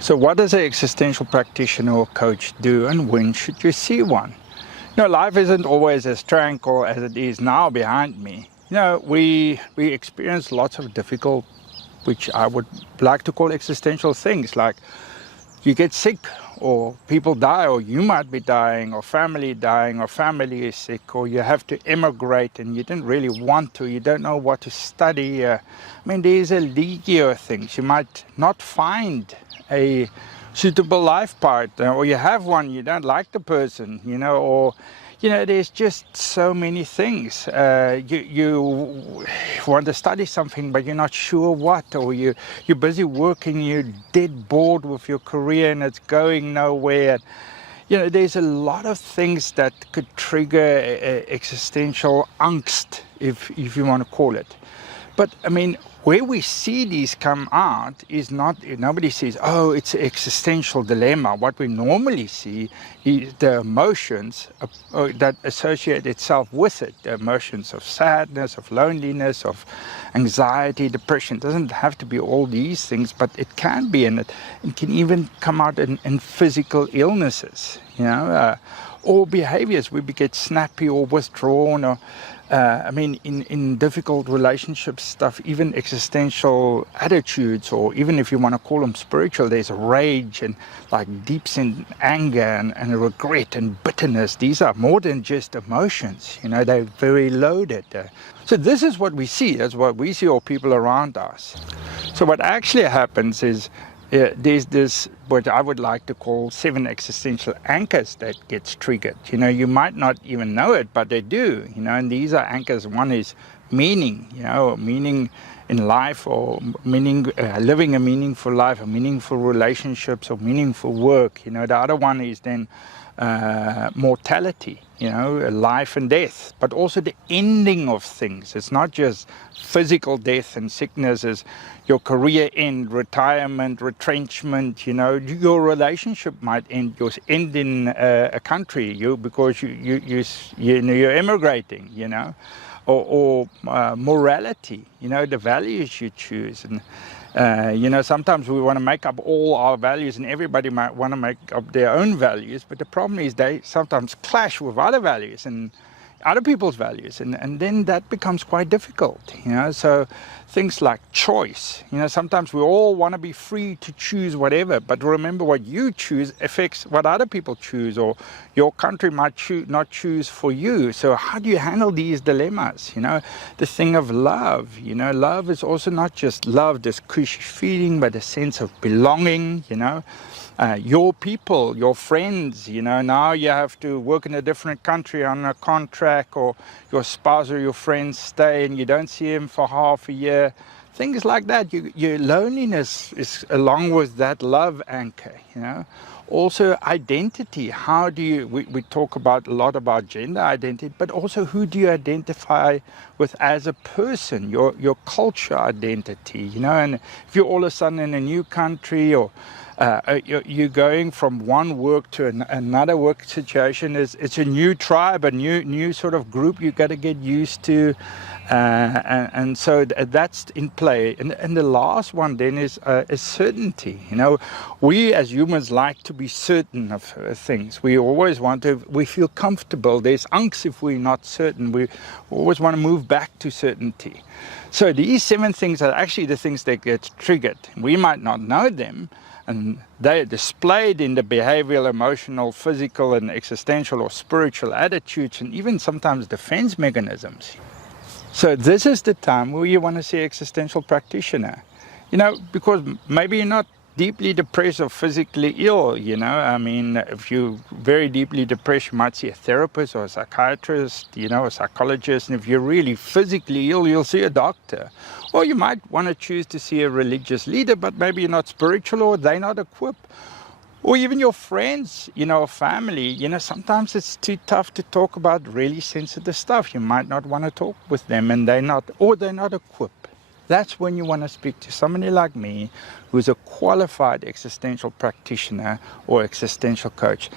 So what does an existential practitioner or coach do, and when should you see one? Life isn't always as tranquil as it is now behind me. We experience lots of difficult, which I would like to call existential things, like you get sick, or people die, or you might be dying, or family dying, or family is sick, or you have to emigrate and you didn't really want to, you don't know what to study. There's a legion of things. You might not find a suitable life partner, or you have one, you don't like the person, or there's just so many things. You want to study something, but you're not sure what, or you're busy working, you're dead bored with your career and it's going nowhere. There's a lot of things that could trigger existential angst, if you want to call it. But where we see these come out is nobody says, oh, it's an existential dilemma. What we normally see is the emotions that associate itself with it. The emotions of sadness, of loneliness, of anxiety, depression. It doesn't have to be all these things, but it can be, and it can even come out in physical illnesses, or behaviors. We get snappy or withdrawn, or in difficult relationships stuff, even existential attitudes, or even if you want to call them spiritual, there's rage and deep anger and regret and bitterness. These are more than just emotions, they're very loaded. So this is what we see. That's what we see, all people around us. So what actually happens is, there's this, what I would like to call 7 existential anchors that gets triggered. You might not even know it, but they do, and these are anchors. One is meaning, meaning in life, or meaning, living a meaningful life, or meaningful relationships, or meaningful work. The other one is then mortality, life and death, but also the ending of things. It's not just physical death and sickness, as your career end, retirement, retrenchment. Your relationship might end. You end in a country, because you're emigrating, or morality, the values you choose. And sometimes we want to make up all our values, and everybody might want to make up their own values, but the problem is they sometimes clash with other values and other people's values, and then that becomes quite difficult. So things like choice, sometimes we all want to be free to choose whatever, but remember, what you choose affects what other people choose, or your country might not choose for you. So how do you handle these dilemmas? The thing of love, love is also not just love, this cushy feeling, but a sense of belonging. Your people, your friends, now you have to work in a different country on a contract, or your spouse or your friends stay and you don't see him for half a year. Things like that. Your loneliness is along with that love anchor, Also identity. How do you, we talk a lot about gender identity, but also who do you identify with as a person, your culture identity, and if you're all of a sudden in a new country, or you're going from one work to another work situation, it's a new tribe, a new sort of group you got to get used to, and so that's in play. And the last one then is certainty. We as humans like to be certain of things. We always we feel comfortable. There's angst if we're not certain. We always want to move back to certainty. So these 7 things are actually the things that get triggered. We might not know them, and they're displayed in the behavioral, emotional, physical, and existential or spiritual attitudes, and even sometimes defense mechanisms. So this is the time where you want to see an existential practitioner, because maybe you're not deeply depressed or physically ill, if you're very deeply depressed, you might see a therapist or a psychiatrist, a psychologist, and if you're really physically ill, you'll see a doctor. Or you might want to choose to see a religious leader, but maybe you're not spiritual, or they're not equipped. Or even your friends, family, sometimes it's too tough to talk about really sensitive stuff. You might not want to talk with them, and they're not equipped. That's when you want to speak to somebody like me, who's a qualified existential practitioner or existential coach.